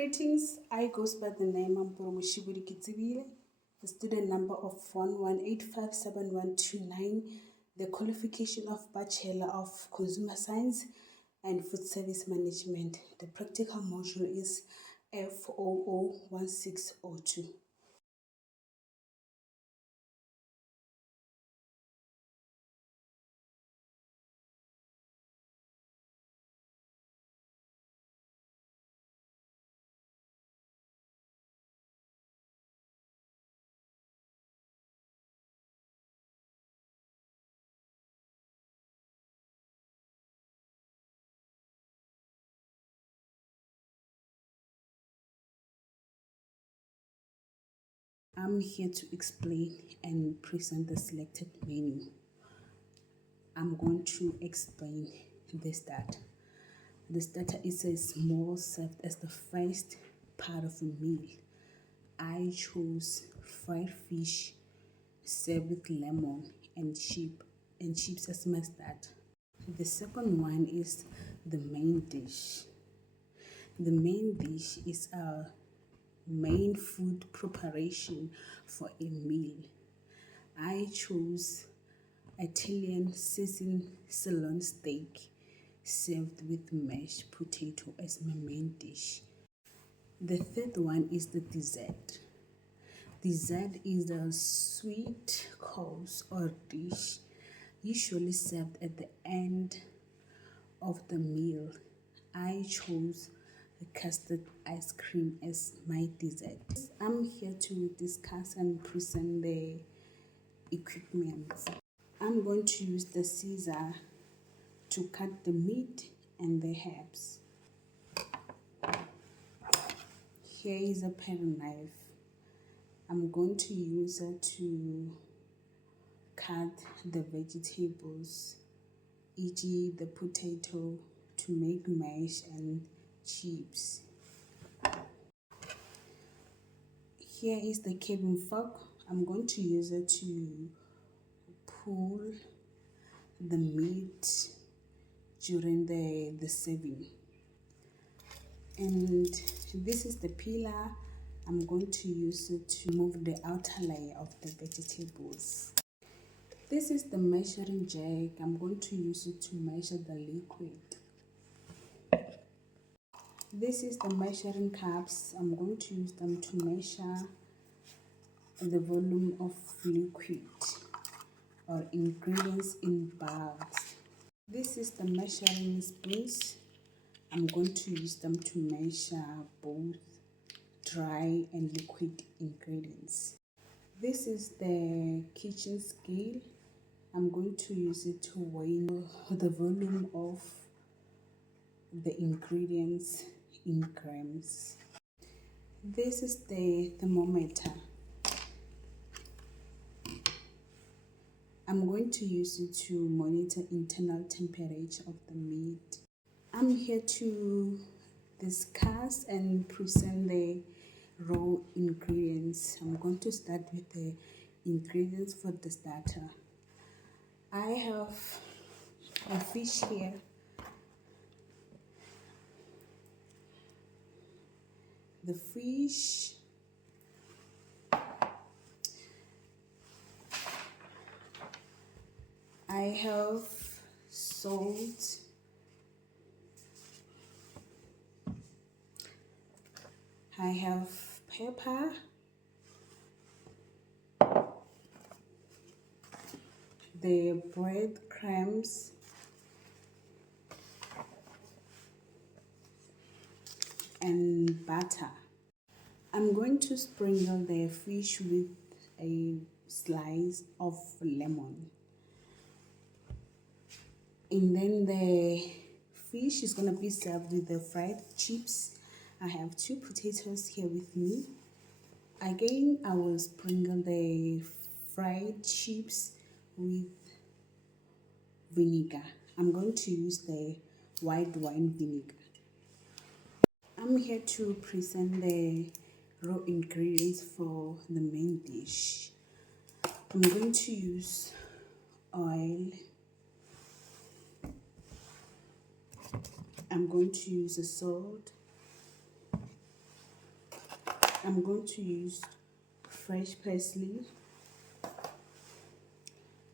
Greetings, I goes by the name Mampuru MK, the student number of 11857129, the qualification of Bachelor of Consumer Science and Food Service Management. The practical module is F001602. I'm here to explain and present the selected menu. I'm going to explain the starter. The starter is a small served as the first part of a meal. I chose fried fish served with lemon and chips as my starter. The second one is the main dish. The main dish is a main food preparation for a meal. I chose Italian seasoned sirloin steak served with mashed potato as my main dish. The third one is the dessert. Dessert is a sweet course or dish usually served at the end of the meal. I chose custard ice cream as my dessert. I'm here to discuss and present the equipment. I'm going to use the scissor to cut the meat and the herbs. Here is a pen knife. I'm going to use it to cut the vegetables, e.g. the potato, to make mash and chips. Here is the carving fork. I'm going to use it to pull the meat during the serving. And this is the peeler. I'm going to use it to remove the outer layer of the vegetables. This is the measuring jug. I'm going to use it to measure the liquid. This is the measuring cups. I'm going to use them to measure the volume of liquid or ingredients in bags. This is the measuring spoons. I'm going to use them to measure both dry and liquid ingredients. This is the kitchen scale. I'm going to use it to weigh the volume of the ingredients in grams. This is the thermometer. I'm going to use it to monitor internal temperature of the meat. I'm here to discuss and present the raw ingredients. I'm going to start with the ingredients for the starter. I have a fish here. The fish, I have salt, I have pepper, the breadcrumbs, and butter. I'm going to sprinkle the fish with a slice of lemon. And then the fish is going to be served with the fried chips. I have 2 potatoes here with me. Again, I will sprinkle the fried chips with vinegar. I'm going to use the white wine vinegar. I'm here to present the raw ingredients for the main dish. I'm going to use oil. I'm going to use the salt. I'm going to use fresh parsley.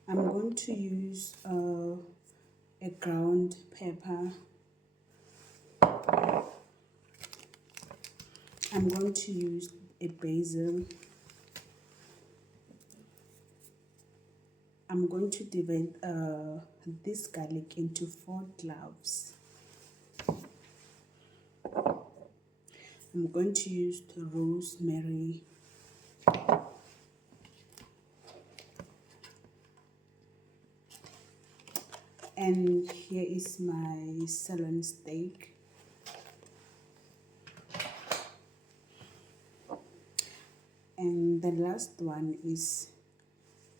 I'm going to use a ground pepper. I'm going to use a basil. I'm going to divide this garlic into 4 cloves. I'm going to use the rosemary. And here is my sirloin steak. And the last one is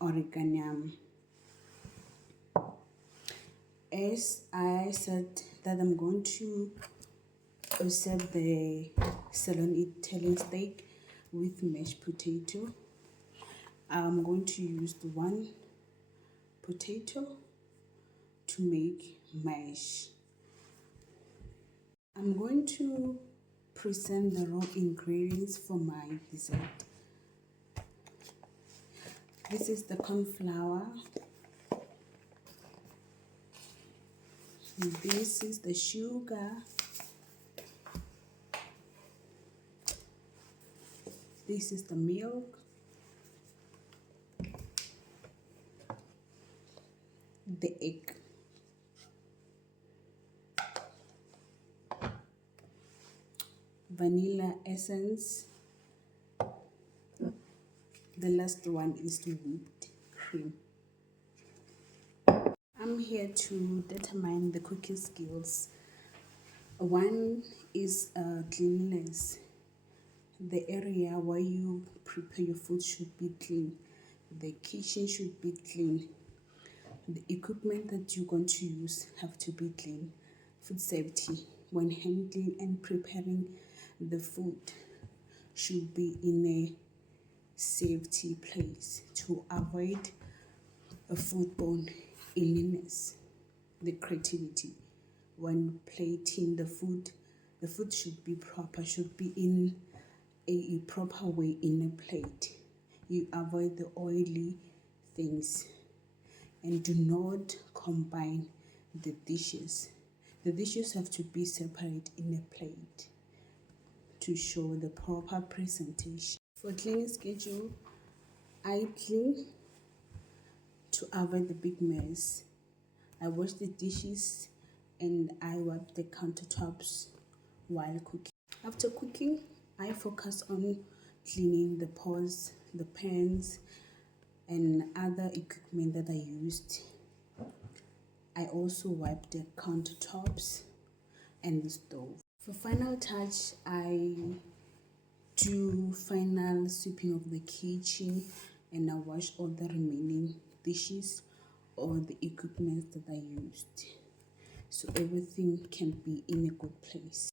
oregano. As I said that I'm going to serve the sirloin Italian steak with mashed potato. I'm going to use the 1 potato to make mash. I'm going to present the raw ingredients for my dessert. This is the corn flour. This is the sugar. This is the milk. The egg. Vanilla essence. The last one is whipped cream. I'm here to determine the cooking skills. 1 is cleanliness. The area where you prepare your food should be clean. The kitchen should be clean. The equipment that you're going to use have to be clean. Food safety. When handling and preparing the food should be in a safety place to avoid a foodborne illness. The creativity. When plating the food should be proper, should be in a proper way in a plate. You avoid the oily things and do not combine the dishes. The dishes have to be separate in a plate to show the proper presentation. For cleaning schedule, I clean to avoid the big mess. I wash the dishes and I wipe the countertops while cooking. After cooking, I focus on cleaning the pots, the pans, and other equipment that I used. I also wipe the countertops and the stove. For final touch, I do final sweeping of the kitchen and I wash all the remaining dishes or the equipment that I used, so everything can be in a good place.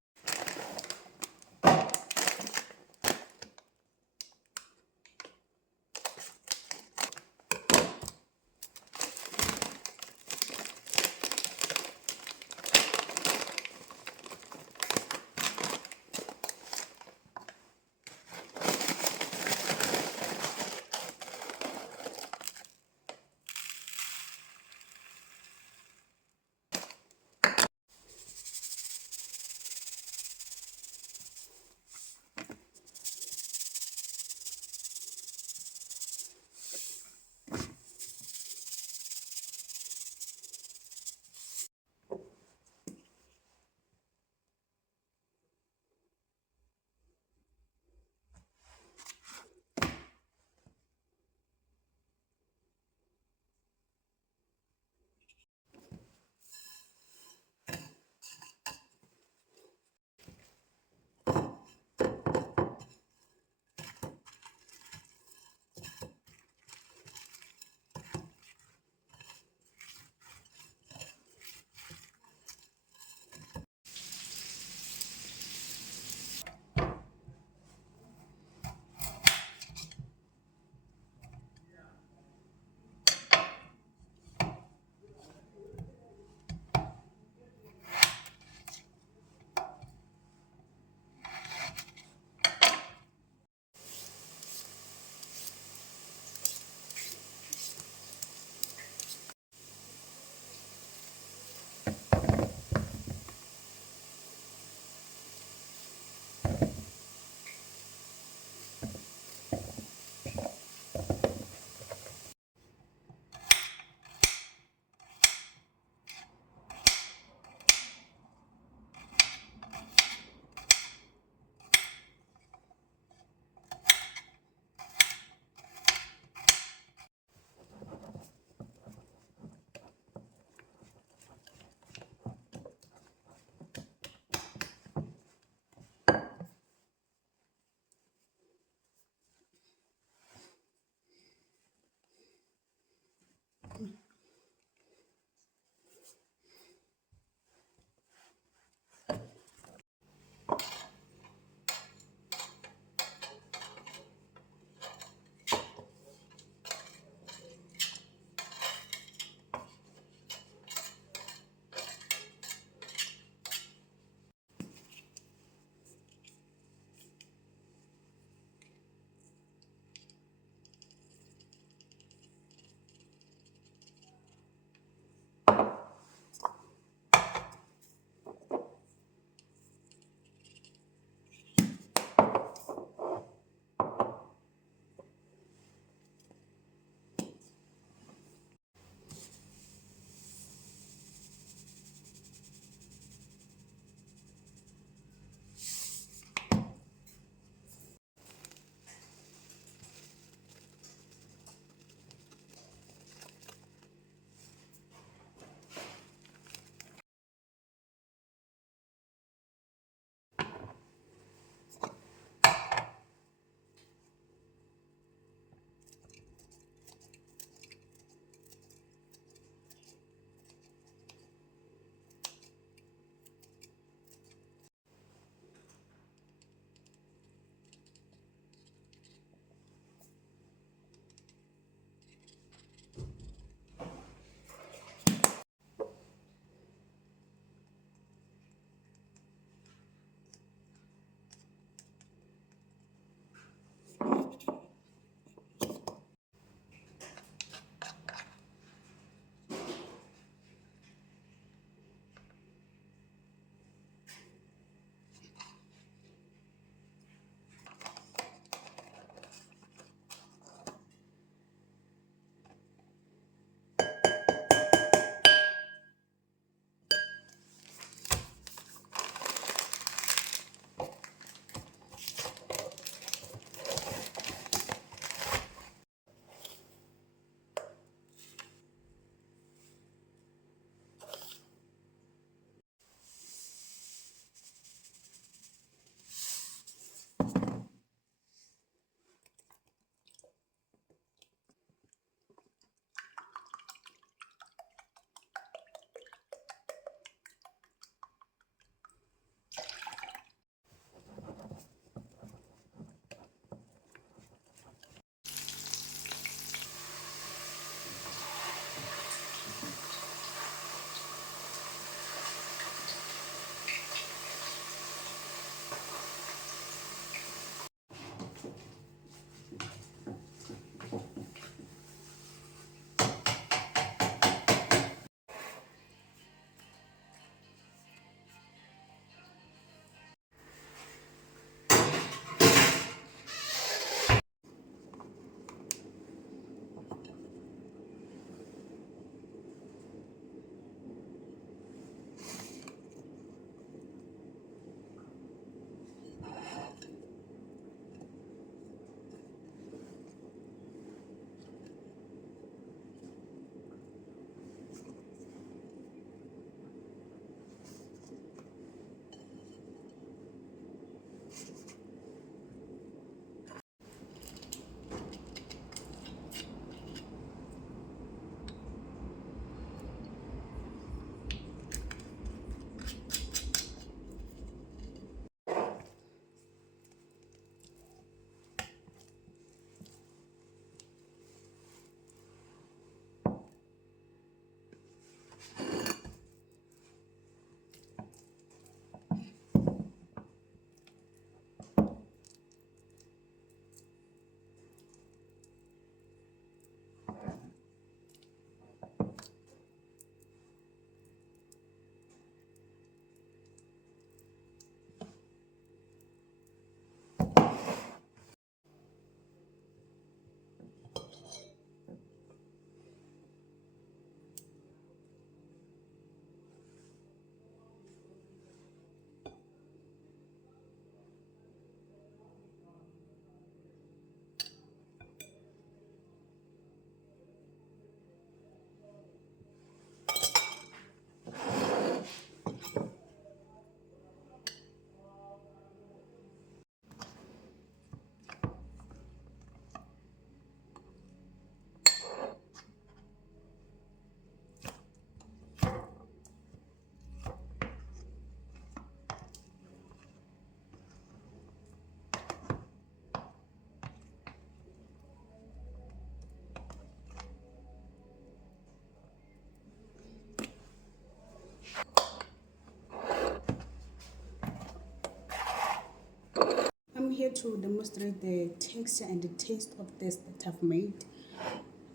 to demonstrate the texture and the taste of this that I've made.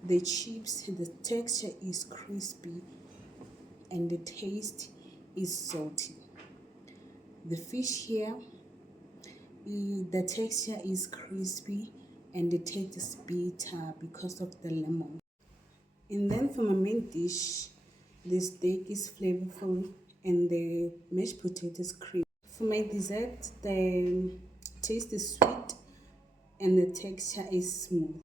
The chips, the texture is crispy and the taste is salty. The fish here, the texture is crispy and the taste is bitter because of the lemon. And then for my main dish, the steak is flavorful and the mashed potato is crispy. For my dessert, the taste is sweet and the texture is smooth.